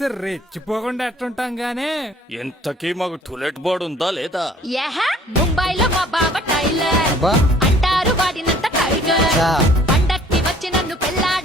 చూస్తే రెచ్చిపోకుండా ఎట్టుంటాం గానే. ఇంతకీ మాకు టూలెట్ బోర్డు ఉందా లేదా? ముంబైలో మా బాబా టైలర్ అంటారు వాడినంత టైగర్. పండక్కి వచ్చి నన్ను పెళ్ళాడు